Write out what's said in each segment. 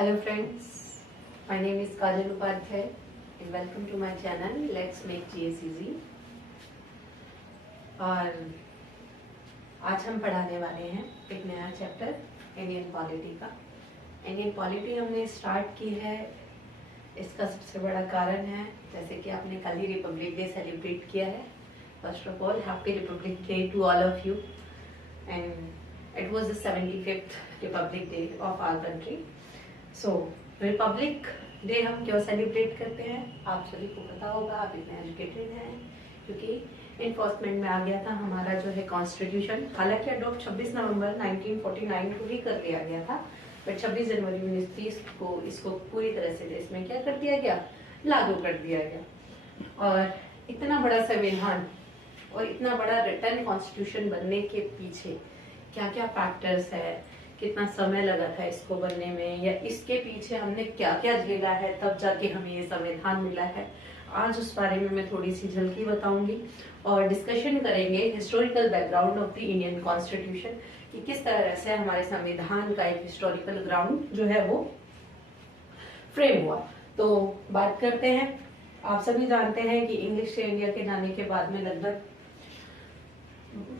Hello friends, my name is Kajal Upadhyay and welcome to my channel Let's Make GS Easy। और आज हम पढ़ाने वाले हैं एक नया चैप्टर इंडियन पॉलिटी का। इंडियन पॉलिटी हमने स्टार्ट की है, इसका सबसे बड़ा कारण है जैसे कि आपने कल ही रिपब्लिक डे सेलिब्रेट किया है। First of all happy republic day to all of you and it was the 75th republic day of our country. So republic day हम क्यों सेलिब्रेट करते हैं आप सभी को पता होगा, आप इतने एजुकेटेड हैं, क्योंकि इन्फोर्समेंट में आ गया था हमारा जो है कॉन्स्टिट्यूशन। हालांकि अडॉप्ट 26 नवंबर 1949 को ही कर लिया गया था, बट 26 जनवरी 1930 को इसको पूरी तरह से देश में क्या कर दिया गया, लागू कर दिया गया। और इतना बड़ा संविधान और इतना बड़ा रिटर्न कॉन्स्टिट्यूशन बनने के पीछे क्या क्या फैक्टर्स है, कितना समय लगा था इसको बनने में, या इसके पीछे हमने क्या क्या झेला है तब जाके हमें ये संविधान मिला है, आज उस बारे में मैं थोड़ी सी झलकी बताऊंगी और डिस्कशन करेंगे historical background of the Indian constitution कि किस तरह से हमारे संविधान का एक हिस्टोरिकल ग्राउंड जो है वो फ्रेम हुआ। तो बात करते हैं। आप सभी जानते हैं कि इंग्लिश से इंडिया के आने के बाद में लगभग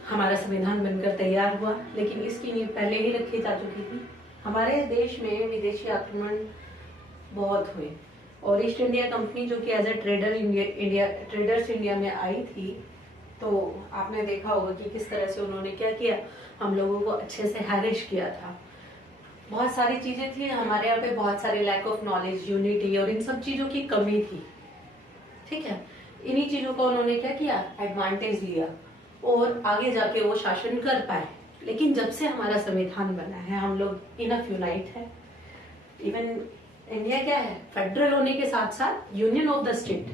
हमारा संविधान बनकर तैयार हुआ, लेकिन इसकी नींव पहले ही रखी जा चुकी थी। हमारे देश में विदेशी आक्रमण बहुत हुए और ईस्ट इंडिया कंपनी जो कि एज ए ट्रेडर्स इंडिया में आई थी, तो आपने देखा होगा कि किस तरह से उन्होंने क्या किया, हम लोगों को अच्छे से हैरिश किया था। बहुत सारी चीजें थी हमारे यहाँ पे, बहुत सारे लैक ऑफ नॉलेज, यूनिटी और इन सब चीजों की कमी थी। ठीक है, इन्हीं चीजों को उन्होंने क्या किया, एडवांटेज लिया और आगे जाके वो शासन कर पाए। लेकिन जब से हमारा संविधान बना है हम लोग इनफ यूनाइट है। इवन इंडिया क्या है, फेडरल होने के साथ साथ यूनियन ऑफ द स्टेट।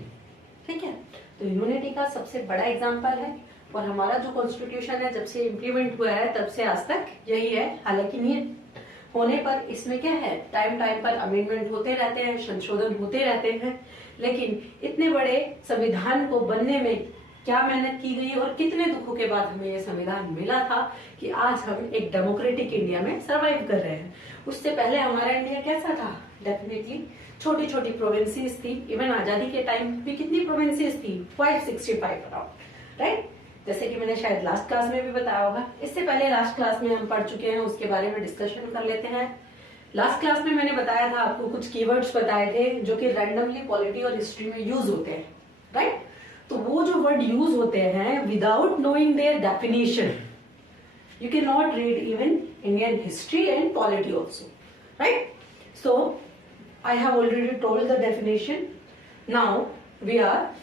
ठीक है, तो यूनिटी का सबसे बड़ा एग्जांपल है। और हमारा जो कॉन्स्टिट्यूशन है जब से इम्प्लीमेंट हुआ है तब से आज तक यही है। हालांकि नहीं होने पर इसमें क्या है, टाइम टाइम पर अमेंडमेंट होते रहते हैं, संशोधन होते रहते हैं, लेकिन इतने बड़े संविधान को बनने में क्या मेहनत की गई और कितने दुखों के बाद हमें ये संविधान मिला था कि आज हम एक डेमोक्रेटिक इंडिया में सरवाइव कर रहे हैं। उससे पहले हमारा इंडिया कैसा था, डेफिनेटली छोटी छोटी प्रोविंसेस थी। इवन आजादी के टाइम भी कितनी प्रोविंसेस थी, 565 अराउंड, राइट। जैसे कि मैंने शायद लास्ट क्लास में भी बताया होगा, इससे पहले लास्ट क्लास में हम पढ़ चुके हैं, उसके बारे में डिस्कशन कर लेते हैं। लास्ट क्लास में मैंने बताया था आपको, कुछ कीवर्ड्स बताए थे जो कि रैंडमली पॉलिटी और हिस्ट्री में यूज होते हैं, राइट। तो वो जो वर्ड यूज होते हैं without knowing their definition you can not read even Indian history and polity also, right. So I have already told the definition. Now we are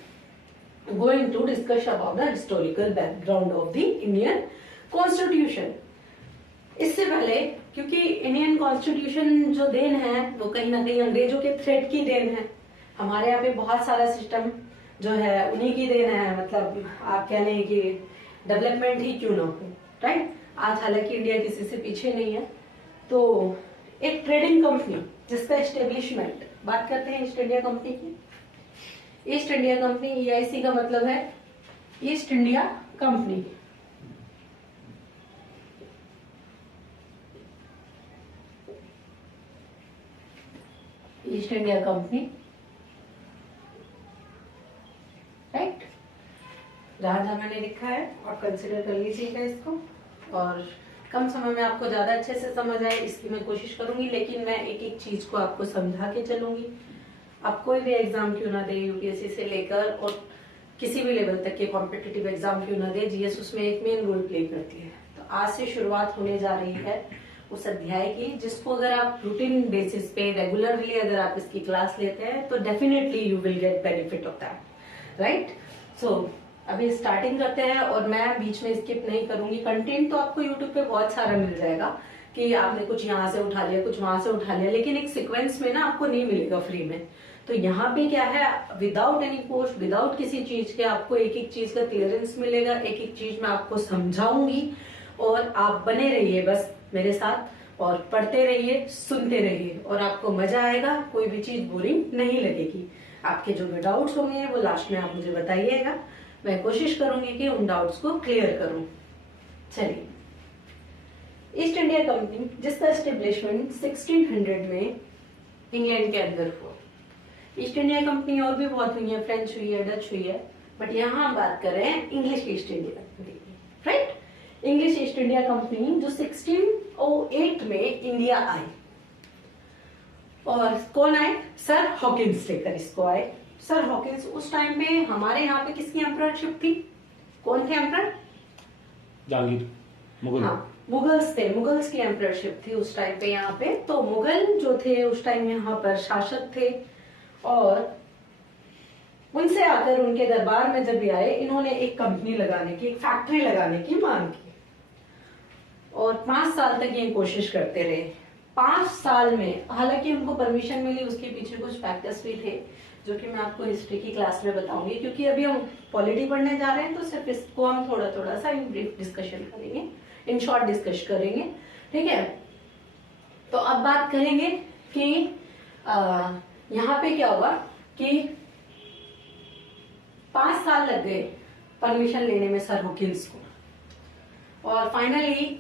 going to discuss about the historical background of the Indian Constitution। इससे पहले, क्योंकि Indian constitution जो then है वो कहीं ना कहीं अंग्रेजों के थ्रेट की देन है। हमारे यहाँ पे बहुत सारा सिस्टम जो है उन्हीं की देन है, मतलब आप कह लें कि डेवलपमेंट ही क्यों ना हो, राइट। आज हालांकि इंडिया किसी से पीछे नहीं है। तो एक ट्रेडिंग कंपनी जिसका एस्टेब्लिशमेंट, बात करते हैं ईस्ट इंडिया कंपनी की। ईस्ट इंडिया कंपनी, EIC का मतलब है east India company. East India company, right. जहां जहां मैंने लिखा है और कंसिडर कर लीजिएगा इसको, और कम समय में आपको ज्यादा अच्छे से समझ आए इसकी मैं कोशिश करूंगी। लेकिन मैं एक एक चीज को आपको समझा के चलूंगी। आप कोई भी एग्जाम क्यों ना दे, यूपीएससी से लेकर और किसी भी लेवल तक के कॉम्पिटिटिव एग्जाम क्यों ना दे, जीएस उसमें एक मेन रोल प्ले करती है। तो आज से शुरुआत होने जा रही है उस अध्याय की, जिसको अगर आप रूटीन बेसिस पे रेगुलरली अगर आप इसकी क्लास लेते हैं तो definitely you will get benefit of that, right. So अभी स्टार्टिंग करते हैं और मैं बीच में स्किप नहीं करूंगी। कंटेंट तो आपको यूट्यूब पे बहुत सारा मिल जाएगा कि आपने कुछ यहाँ से उठा लिया, कुछ वहां से उठा लिया, लेकिन एक सीक्वेंस में ना आपको नहीं मिलेगा फ्री में। तो यहाँ पे क्या है, विदाउट एनी पोस्ट, विदाउट किसी चीज के आपको एक एक चीज का क्लियरेंस मिलेगा। एक एक चीज मैं आपको समझाऊंगी और आप बने रहिए बस मेरे साथ और पढ़ते रहिए, सुनते रहिए और आपको मजा आएगा। कोई भी चीज बोरिंग नहीं लगेगी। आपके जो भी डाउट्स होंगे वो लास्ट में आप मुझे बताइएगा, मैं कोशिश करूंगी कि उन डाउट्स को क्लियर करूं। चलिए, ईस्ट इंडिया कंपनी जिसका एस्टेब्लिशमेंट 1600 में इंग्लैंड के अंदर हुआ। ईस्ट इंडिया कंपनी और भी बहुत हुई है, फ्रेंच हुई है, डच हुई है, बट यहाँ हम बात कर रहे हैं English east India company, right. English east India company जो 1608 में इंडिया आई, और कौन आए? सर हॉकिंस लेकर इसको आए। सर हॉकिंस उस टाइम पे हमारे यहाँ पे किसकी एम्पररशिप थी? कौन थे एम्परर? जहांगीर, मुगल। हाँ, मुगल्स थे, मुगल्स की एम्पररशिप थी उस टाइम पे यहाँ पे। तो मुगल जो थे उस टाइम यहाँ पर शासक थे, और उनसे आकर उनके दरबार में जब भी आए, इन्होंने एक कंपनी लगाने की, एक फैक्ट्री लगाने की मांग की, और 5 साल तक ये कोशिश करते रहे। 5 साल में हालांकि उनको परमिशन मिली, उसके पीछे कुछ फैक्टर्स भी थे जो कि मैं आपको हिस्ट्री की क्लास में बताऊंगी, क्योंकि अभी हम पॉलिटी पढ़ने जा रहे हैं, तो सिर्फ इसको हम थोड़ा थोड़ा सा इन ब्रीफ डिस्कशन करेंगे, इन शॉर्ट डिस्कस करेंगे, ठीक है। तो अब बात करेंगे कि यहाँ पे क्या हुआ कि 5 साल लग गए परमिशन लेने में सर हॉकिंस को, और फाइनली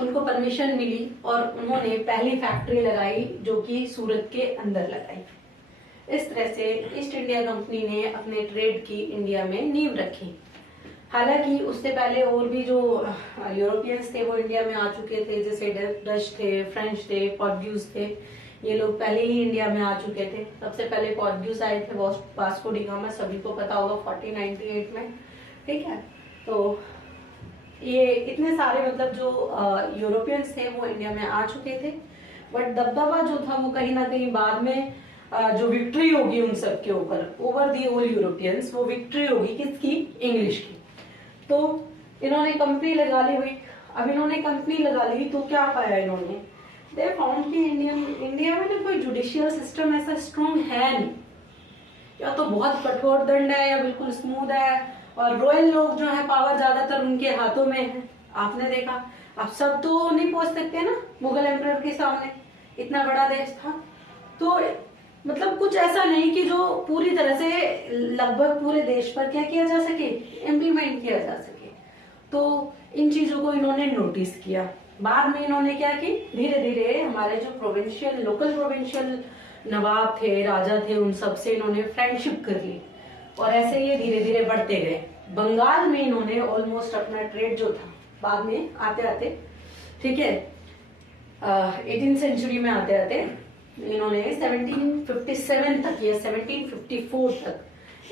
उनको परमिशन मिली और उन्होंने पहली फैक्ट्री लगाई जो कि सूरत के अंदर लगाई। इस तरह से ईस्ट इंडिया कंपनी ने अपने ट्रेड की इंडिया में नींव रखी। हालांकि उससे पहले और भी जो यूरोपियंस थे वो इंडिया में आ चुके थे, जैसे डच थे, फ्रेंच थे, पोर्टुगीज थे, ये लोग पहले ही इंडिया में आ चुके थे। सबसे पहले पोर्टुगीज आए थे, वास्को डी गामा, सभी को पता होगा, 1498 में, ठीक है। तो ये इतने सारे मतलब जो यूरोपियंस थे वो इंडिया में आ चुके थे, बट दबदबा जो था वो कहीं ना कहीं बाद में जो विक्ट्री होगी उन सब के ऊपर, ओवर दी ऑल यूरोपियंस, वो विक्ट्री होगी किसकी? इंग्लिश की। तो इन्होंने कंपनी लगा ली हुई। अब इन्होंने कंपनी लगा ली तो क्या पाया इन्होंने? दे फाउंड कि इंडिया में ना कोई जुडिशियल सिस्टम ऐसा स्ट्रॉन्ग है नहीं, या तो बहुत कठोर दंड है या बिल्कुल स्मूथ है, और रॉयल लोग जो है पावर ज्यादातर उनके हाथों में है। आपने देखा, अब सब तो नहीं पहुंच सकते ना मुगल एम्परर के सामने, इतना बड़ा देश था, तो मतलब कुछ ऐसा नहीं कि जो पूरी तरह से लगभग पूरे देश पर क्या किया जा सके, इम्प्लीमेंट किया जा सके। तो इन चीजों को इन्होंने नोटिस किया। बाद में इन्होंने क्या की, धीरे धीरे हमारे जो प्रोविंशियल, लोकल प्रोविंशियल नवाब थे, राजा थे, उन सब से इन्होंने फ्रेंडशिप कर ली, और ऐसे ये धीरे धीरे बढ़ते गए। बंगाल में इन्होंने ऑलमोस्ट अपना ट्रेड जो था, बाद में आते आते, ठीक है, 18th सेंचुरी में आते आते इन्होंने 1757 तक या 1754 तक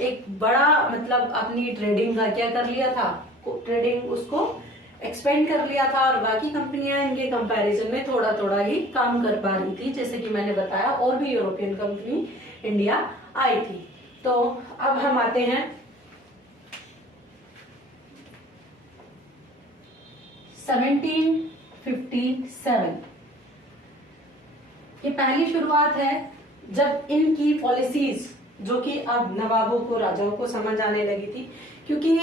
एक बड़ा मतलब अपनी ट्रेडिंग का क्या कर लिया था, ट्रेडिंग उसको एक्सपेंड कर लिया था, और बाकी कंपनियां इनके कंपैरिजन में थोड़ा थोड़ा ही काम कर पा रही थी। जैसे कि मैंने बताया, और भी यूरोपियन कंपनी इंडिया आई थी। तो अब हम आते हैं 1757। ये पहली शुरुआत है जब इनकी पॉलिसीज जो कि अब नवाबों को, राजाओं को समझ आने लगी थी, क्योंकि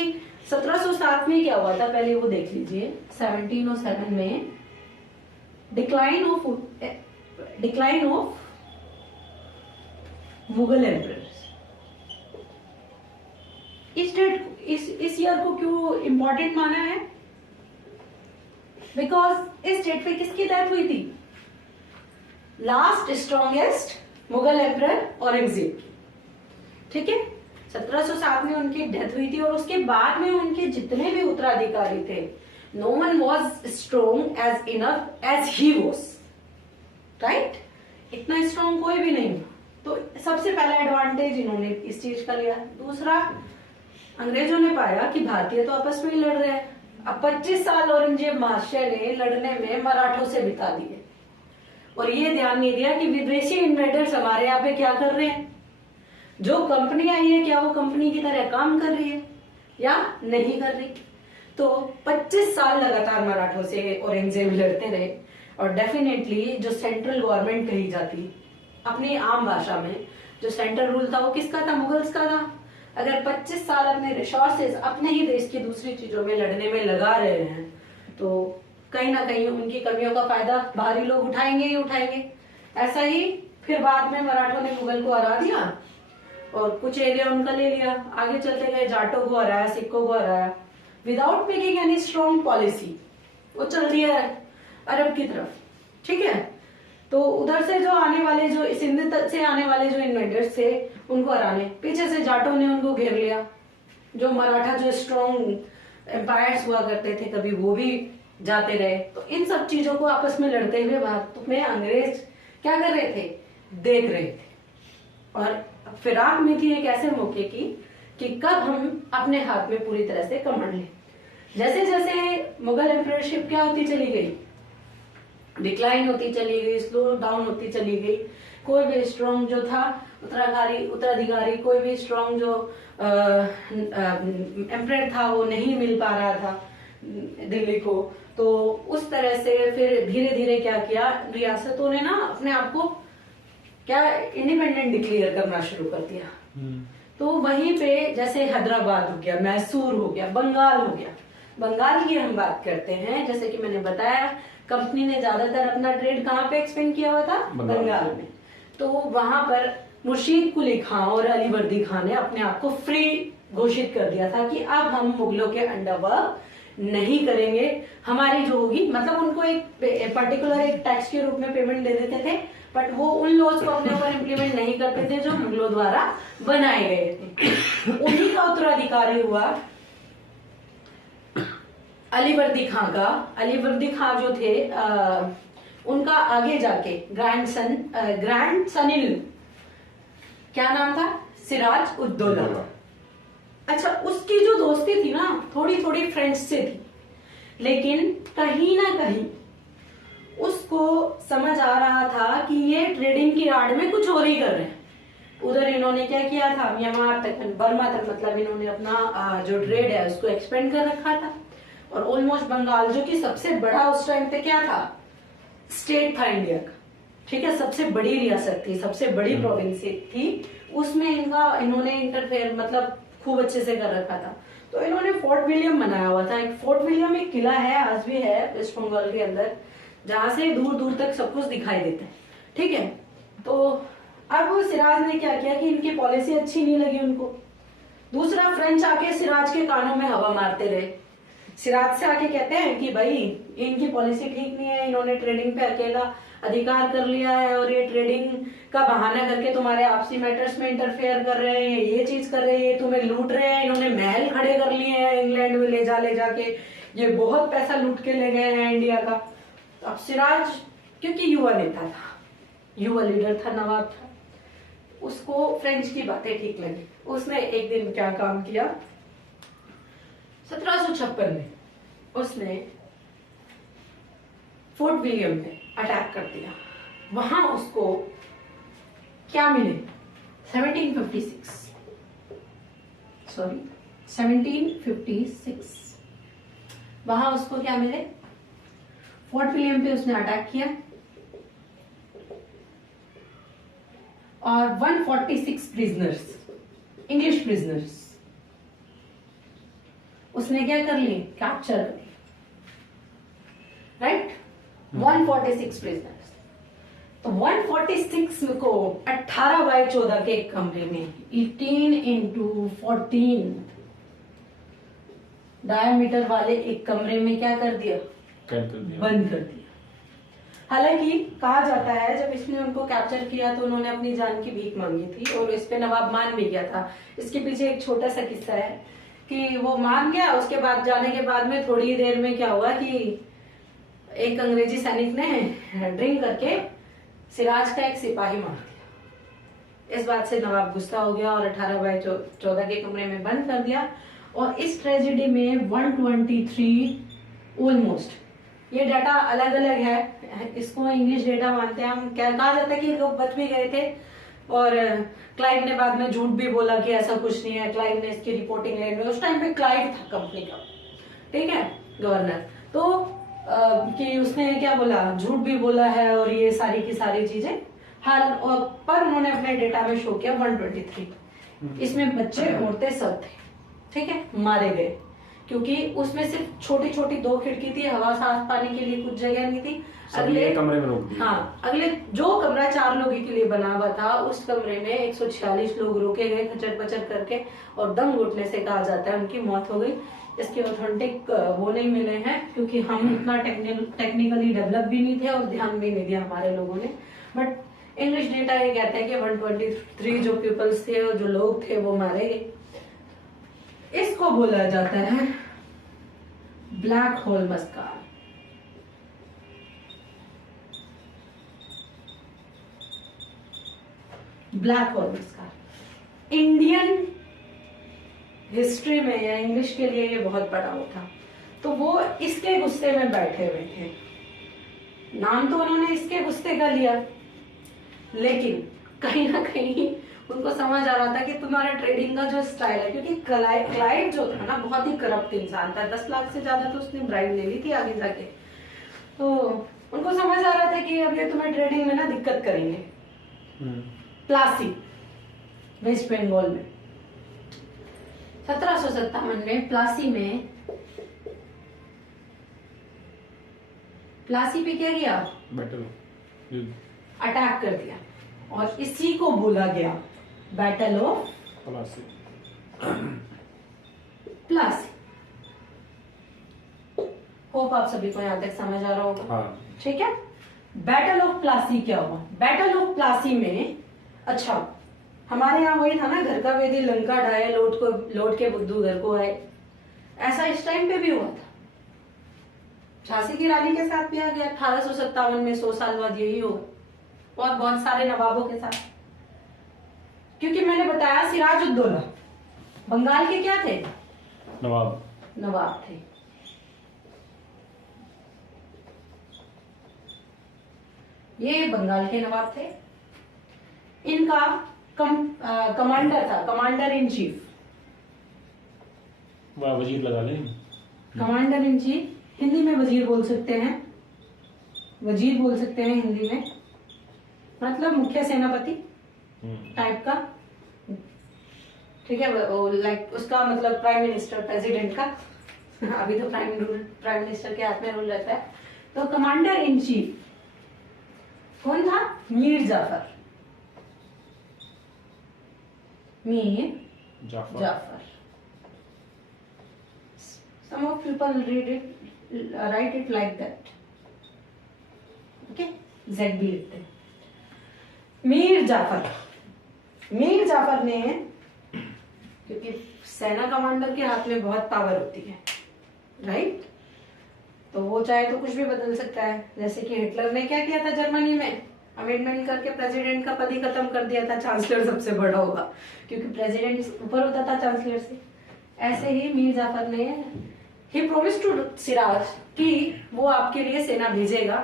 1707 में क्या हुआ था पहले वो देख लीजिए। 1707 में डिक्लाइन ऑफ मुगल एम्परर्स। इस ईयर को क्यों इंपॉर्टेंट माना है? बिकॉज इस डेट पे किसकी डेथ हुई थी? Last strongest Mughal emperor Aurangzeb की, ठीक है। 1707 में उनकी डेथ हुई थी, और उसके बाद में उनके जितने भी उत्तराधिकारी थे, no one was strong as enough as he was, right. इतना स्ट्रॉन्ग कोई भी नहीं। तो सबसे पहला एडवांटेज इन्होंने इस चीज का लिया। दूसरा, अंग्रेजों ने पाया कि भारतीय तो आपस में ही लड़ रहे हैं। अब 25 साल औरंगजेब बादशाह ने लड़ने में मराठों से बिता दिए, और ये ध्यान नहीं दिया कि विदेशी इन्वेडर्स हमारे यहाँ पे क्या कर रहे हैं, जो कंपनी आई है क्या वो कंपनी की तरह काम कर रही है या नहीं कर रही। तो 25 साल लगातार मराठों से औरंगजेब लड़ते रहे, और डेफिनेटली जो सेंट्रल गवर्नमेंट कही जाती, अपनी आम भाषा में जो सेंट्रल रूल था वो किसका था? मुगल्स का था। अगर 25 साल अपने रिसोर्सेज अपने ही देश की दूसरी चीजों में लड़ने में लगा रहे हैं, तो कहीं ना कहीं उनकी कमियों का फायदा बाहरी लोग उठाएंगे ही उठाएंगे। ऐसा ही फिर बाद में मराठों ने मुगल को हरा दिया और कुछ एरिया उनका ले लिया, आगे चलते गए, जाटों को हराया, सिखों को हराया, without making any strong policy. वो चल दिया है अरब की तरफ, ठीक है। तो उधर से जो आने वाले, जो सिंध तक से आने वाले जो इन्वेडर्स थे उनको हराने, पीछे से जाटों ने उनको घेर लिया। जो मराठा जो स्ट्रॉन्ग एम्पायर्स हुआ करते थे कभी, वो भी जाते रहे। तो इन सब चीजों को आपस में लड़ते हुए भारत में अंग्रेज क्या कर रहे थे, देख रहे थे। और फिराक में थी एक ऐसे मौके की कि कब हम अपने हाथ में पूरी तरह से कमांड लें। जैसे जैसे मुगल एम्पररशिप क्या होती चली गई, डिक्लाइन होती चली गई, स्लो डाउन होती चली गई। कोई भी स्ट्रॉन्ग जो था उत्तराधिकारी, कोई भी स्ट्रॉन्ग जो एम्परर था वो नहीं मिल पा रहा था दिल्ली को। तो उस तरह से फिर धीरे धीरे क्या किया, रियासतों ने ना अपने आप को क्या इंडिपेंडेंट डिक्लेयर करना शुरू कर दिया। तो वहीं पे जैसे हैदराबाद हो गया, मैसूर हो गया, बंगाल हो गया। बंगाल की हम बात करते हैं, जैसे कि मैंने बताया कंपनी ने ज्यादातर अपना ट्रेड कहाँ पे एक्सपेंड किया हुआ था, बंगाल में। तो वहां पर मुर्शीद कुली खां और अलीवर्दी खां ने अपने आप को फ्री घोषित कर दिया था कि अब हम मुगलों के अंडर वर्क नहीं करेंगे। हमारी जो होगी, मतलब उनको एक पर्टिकुलर एक टैक्स के रूप में पेमेंट दे देते थे, बट वो उन लॉज को अपने ऊपर इम्प्लीमेंट नहीं करते थे जो मुगलों द्वारा बनाए गए थे। उन्हीं का उत्तराधिकारी हुआ अलीवर्दी खां का। अलीवर्दी खां जो थे उनका आगे जाके ग्रैंड सन क्या नाम था, सिराज उद्दौला। अच्छा, उसकी जो दोस्ती थी ना थोड़ी थोड़ी फ्रेंड्स से थी, लेकिन कहीं ना कहीं उसको समझ आ रहा था कि ये ट्रेडिंग की आड़ में कुछ और ही कर रहे हैं। उधर इन्होंने क्या किया था, म्यांमार तक, बर्मा तक, मतलब इन्होंने अपना जो ट्रेड है उसको एक्सपेंड कर रखा था। और ऑलमोस्ट बंगाल जो कि सबसे बड़ा उस टाइम पे क्या था, स्टेट था इंडिया का, ठीक है, सबसे बड़ी रियासत थी, सबसे बड़ी प्रोविंस थी, उसमें इन्होंने इंटरफेयर मतलब खूब अच्छे से कर रखा था। तो इन्होंने फोर्ट विलियम बनाया हुआ था। एक फोर्ट विलियम एक किला है, आज भी है वेस्ट बंगाल के अंदर, जहां से दूर दूर तक सब कुछ दिखाई देता है, ठीक है। तो अब सिराज ने क्या किया कि इनकी पॉलिसी अच्छी नहीं लगी उनको। दूसरा, फ्रेंच आके सिराज के कानों में हवा मारते रहे। सिराज से आके कहते हैं कि भाई इनकी पॉलिसी ठीक नहीं है, इन्होंने ट्रेडिंग पे अकेला अधिकार कर लिया है और ये ट्रेडिंग का बहाना करके तुम्हारे आपसी मैटर्स में इंटरफेयर कर रहे हैं, ये चीज कर रहे हैं, तुम्हें लूट रहे हैं। इन्होंने महल खड़े कर लिए हैं इंग्लैंड में ले जाके, ये बहुत पैसा लूट के ले गए हैं इंडिया का। तो अब सिराज क्योंकि युवा नेता था, युवा लीडर था, नवाब था, उसको फ्रेंच की बातें ठीक लगी। उसने एक दिन क्या काम किया, 1756 में उसने फोर्ट विलियम पे अटैक कर दिया। वहां उसको क्या मिले, 1756 वहां उसको क्या मिले, फोर्ट विलियम पे उसने अटैक किया और 146 प्रिजनर्स, इंग्लिश प्रिजनर्स उसने क्या कर लिए, कैप्चर कर लिए, राइट। 146 प्रिजनर्स। तो 146 को 18/14 के एक कमरे में 18x14 डायमीटर वाले एक कमरे में क्या कर दिया, बंद कर दिया। हालांकि कहा जाता है जब इसने उनको कैप्चर किया तो उन्होंने अपनी जान की भीख मांगी थी और इस पे नवाब मान भी गया था। इसके पीछे एक छोटा सा किस्सा है कि वो मान गया, उसके बाद जाने के बाद में थोड़ी देर में क्या हुआ कि एक अंग्रेजी सैनिक ने ड्रिंक करके सिराज का एक सिपाही मार दिया। इस बात से नवाब गुस्सा हो गया और 18/14 के कमरे में बंद कर दिया। और इस ट्रेजेडी में 123 ऑलमोस्ट, ये डाटा अलग अलग है, इसको इंग्लिश डेटा मानते हैं हम, क्या कहा जाता है कि लोग बच भी गए थे। और क्लाइव ने बाद में झूठ भी बोला कि ऐसा कुछ नहीं है। क्लाइव ने इसकी रिपोर्टिंग लाइन में, उस टाइम पे क्लाइव था कंपनी का, ठीक है, गवर्नर, तो कि उसने क्या बोला, झूठ भी बोला है और ये सारी की सारी चीजें हाल, पर उन्होंने अपने डेटा में शो किया 123। इसमें बच्चे औरतें सब थे, ठीक है, मारे गए क्योंकि उसमें सिर्फ छोटी छोटी 2 खिड़की थी, हवा सांस पाने के लिए कुछ जगह नहीं थी। सब ये कमरे में रोक दिए। हाँ, अगले जो कमरा 4 लोगों के लिए बना हुआ था उस कमरे में 146 लोग रोके गए खचर पचर करके, और दम घुटने से कहा जाता है उनकी मौत हो गई। इसके ऑथेंटिक वो नहीं मिले हैं क्योंकि हम उतना टेक्निकली डेवलप भी नहीं थे और ध्यान भी नहीं दिया हमारे लोगों ने। बट इंग्लिश डेटा ये कहते हैं कि 123 जो पीपल्स थे और जो लोग थे वो मारे गए। इसको बोला जाता है black hole massacre. Black hole massacre Indian history में या इंग्लिश के लिए ये बहुत बड़ा वो था, तो वो इसके गुस्से में बैठे हुए थे। नाम तो उन्होंने इसके गुस्से का लिया, लेकिन कहीं ना कहीं उनको समझ आ रहा था कि तुम्हारा ट्रेडिंग का जो स्टाइल है, क्योंकि क्लाइव जो था ना बहुत ही करप्ट इंसान था, 10 लाख से ज्यादा तो उसने ब्राइब ले ली थी आगे जाके। तो उनको समझ आ रहा था कि अब ये तुम्हें ट्रेडिंग में ना दिक्कत करेंगे। प्लासी वेस्ट बंगाल में 1757 में प्लासी पे क्या किया, अटैक कर दिया, और इसी को बोला गया बैटल ऑफ प्लासी। होप आप सभी को यहाँ तक समझ आ रहा होगा। हाँ। ठीक है, बैटल ऑफ प्लासी क्या हुआ? बैटल ऑफ प्लासी में, अच्छा हमारे यहाँ वही था ना, घर का वेदी लंका ढाए, लौट के बुद्धू घर को आए, ऐसा इस टाइम पे भी हुआ था। झांसी की रानी के साथ भी आ गया 1857 में, 100 साल बाद यही होगा, और बहुत सारे नवाबों के साथ। क्योंकि मैंने बताया सिराजुद्दौला बंगाल के क्या थे, नवाब थे। ये बंगाल के नवाब थे। इनका कमांडर था, कमांडर इन चीफ। वजीर लगा लें। कमांडर इन चीफ हिंदी में वजीर बोल सकते हैं, वजीर बोल सकते हैं हिंदी में, मतलब मुख्य सेनापति टाइप का। ठीक है, लाइक उसका मतलब प्राइम मिनिस्टर, प्रेसिडेंट का। अभी तो प्राइम मिनिस्टर के हाथ में रूल रहता है। तो कमांडर इन चीफ कौन था? Mir Jafar. Jafar. Some of people write it like that. Okay, ZB लिखते हैं। मीर जाफर ने, क्योंकि सेना कमांडर के हाथ में बहुत पावर होती है, राइट? तो वो चाहे तो कुछ भी बदल सकता है। जैसे कि हिटलर ने क्या किया था जर्मनी में, अमेंडमेंट करके प्रेसिडेंट का पद ही खत्म कर दिया था। चांसलर सबसे बड़ा होगा, क्योंकि प्रेसिडेंट ऊपर होता था चांसलर से। ऐसे ही मीर जाफर ने ही प्रोमिस टू सिराज कि वो आपके लिए सेना भेजेगा,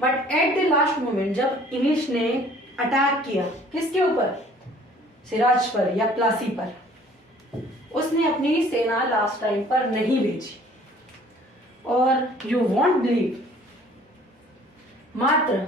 but at the last moment जब इंग्लिश ने अटैक किया किसके ऊपर, सिराज पर या प्लासी पर, उसने अपनी सेना लास्ट टाइम पर नहीं भेजी। और यू वॉन्ट बिलीव, मात्र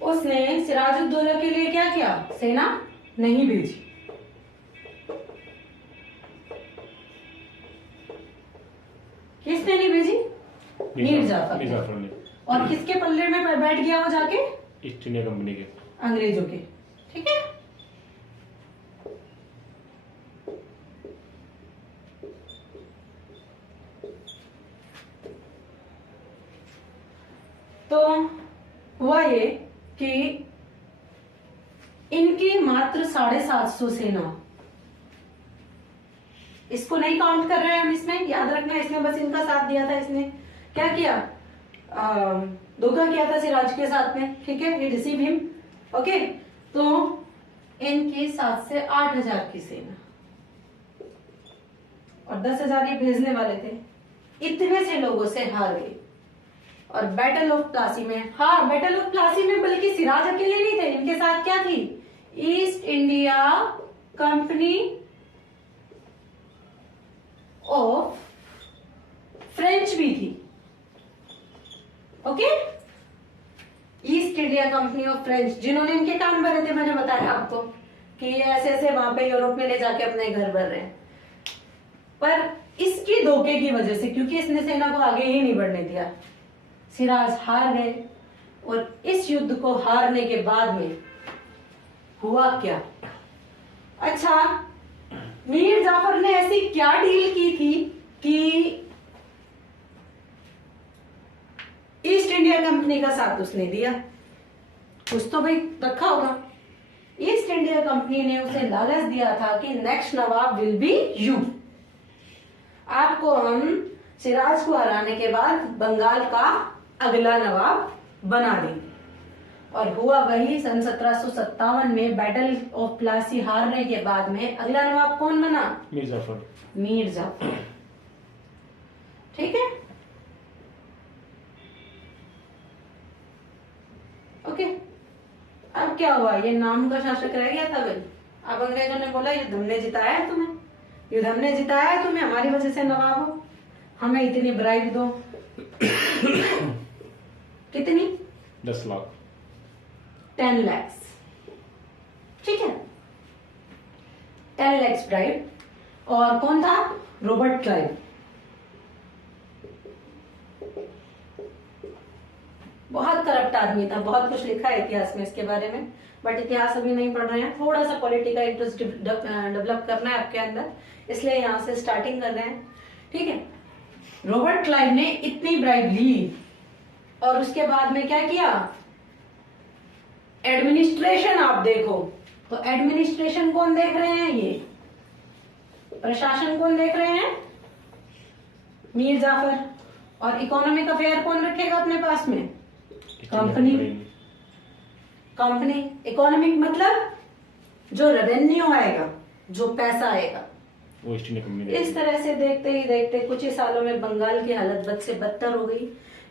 उसने सिराजुद्दौला के लिए क्या किया, सेना नहीं भेजी। किसने नहीं भेजी? मीर जाफर ने। और किसके पल्ले में बैठ गया वो जाके? ईस्ट इंडिया कंपनी के, अंग्रेजों के। ठीक है, तो हुआ ये कि इनकी मात्र 750 सेना, इसको नहीं काउंट कर रहे हैं हम इसमें, याद रखना, इसमें बस इनका साथ दिया था। इसने क्या किया, धोखा किया था सिराज के साथ में। ठीक है, रिसीव हिम। ओके, तो इनकी 7 से 8,000 की सेना और 10,000 ये भेजने वाले थे। इतने से लोगों से हार गए। और बैटल ऑफ प्लासी में, हाँ बैटल ऑफ प्लासी में बल्कि सिराज अकेले नहीं थे, इनके साथ क्या थी, east India company of French भी थी। Okay, east India company of French, जिन्होंने इनके कान भरे थे, मैंने बताया आपको कि ये ऐसे ऐसे वहां पे यूरोप में ले जाके अपने घर भर रहे हैं। पर इसकी धोखे की वजह से, क्योंकि इसने सेना को आगे ही नहीं बढ़ने दिया, सिराज हार गए। और इस युद्ध को हारने के बाद में हुआ क्या? अच्छा, मीर जाफर ने ऐसी क्या डील की थी कि ईस्ट इंडिया कंपनी का साथ उसने दिया? कुछ तो भाई रखा होगा। ईस्ट इंडिया कंपनी ने उसे लालच दिया था कि next Nawab will be you. आपको हम सिराज को हराने के बाद बंगाल का अगला नवाब बना देंगे। और हुआ वही, सन 1757 में बैटल ऑफ प्लासी हारने के बाद में अगला नवाब कौन बना? मीर जाफर। मीर जाफर। ठीक है, ओके। अब क्या हुआ? ये नाम का शासक रह गया था भाई। अब अंग्रेजों ने बोला युद्ध हमने जिताया है तुम्हें, युद्ध हमने जिताया है तुम्हें, हमारी वजह से नवाब हो, हमें इतनी ब्राइब दो। कितनी? 10 लाख। 10 lakhs। ठीक है, 10 lakhs ब्राइब। और कौन था? Robert Clive. बहुत करप्ट आदमी था, बहुत कुछ लिखा है इतिहास में इसके बारे में, बट इतिहास अभी नहीं पढ़ रहे हैं। थोड़ा सा पॉलिटिकल इंटरेस्ट डेवलप करना है आपके अंदर, इसलिए यहां से स्टार्टिंग कर रहे हैं। ठीक है, रॉबर्ट क्लाइव ने इतनी ब्राइब ली और उसके बाद में क्या किया? एडमिनिस्ट्रेशन आप देखो तो एडमिनिस्ट्रेशन कौन देख रहे हैं? ये प्रशासन कौन देख रहे हैं? मीर जाफर। और इकोनॉमिक अफेयर कौन रखेगा अपने पास में? कंपनी। कंपनी इकोनॉमिक मतलब जो रेवेन्यू आएगा, जो पैसा आएगा, वो ईस्ट इंडिया कंपनी। इस तरह से देखते ही देखते कुछ ही सालों में बंगाल की हालत बद से बदतर हो गई।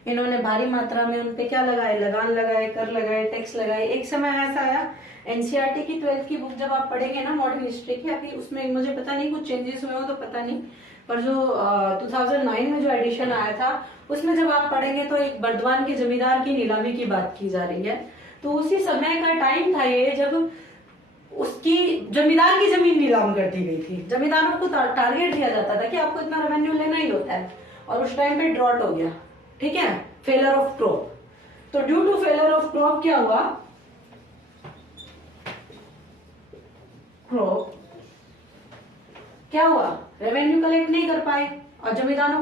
इन्होंने भारी मात्रा में उनपे क्या लगाए? लगान लगाए, कर लगाए, टैक्स लगाए। एक समय ऐसा आया, एनसीईआरटी की 12th की बुक जब आप पढ़ेंगे ना, मॉडर्न हिस्ट्री की, अभी उसमें मुझे पता नहीं कुछ चेंजेस हुए हो तो पता नहीं, पर जो 2009 में जो एडिशन आया था उसमें जब आप पढ़ेंगे तो एक बर्दवान के जमींदार की नीलामी की बात की जा रही है। तो उसी समय का टाइम था ये जब उसकी जमींदार की जमीन नीलाम कर दी गई थी। जमींदारों को टारगेट दिया जाता था कि आपको इतना रेवेन्यू लेना ही होता है, और उस टाइम पे ड्रॉट हो गया। ठीक है, फेलर ऑफ क्रॉप। तो due to failure of crop क्या हुआ? क्रॉप क्या हुआ? रेवेन्यू कलेक्ट नहीं कर पाए, और जमींदारों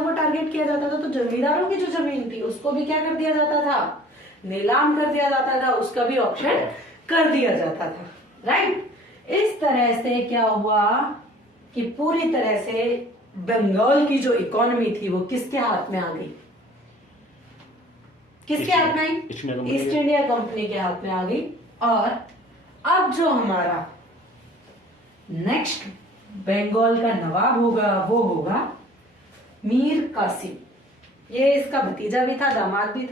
को टारगेट किया जाता था। तो जमींदारों की जो जमीन थी उसको भी क्या कर दिया जाता था? नीलाम कर दिया जाता था, उसका भी ऑप्शन कर दिया जाता था। राइट, इस तरह से क्या हुआ कि पूरी तरह से बंगाल की जो इकोनॉमी थी वो किसके हाथ में आ गई? किसके हाथ में आई? ईस्ट इंडिया कंपनी के हाथ में आ गई। और अब जो हमारा नेक्स्ट बंगाल का नवाब होगा वो होगा मीर कासिम। ये इसका भतीजा भी था, दामाद भी था।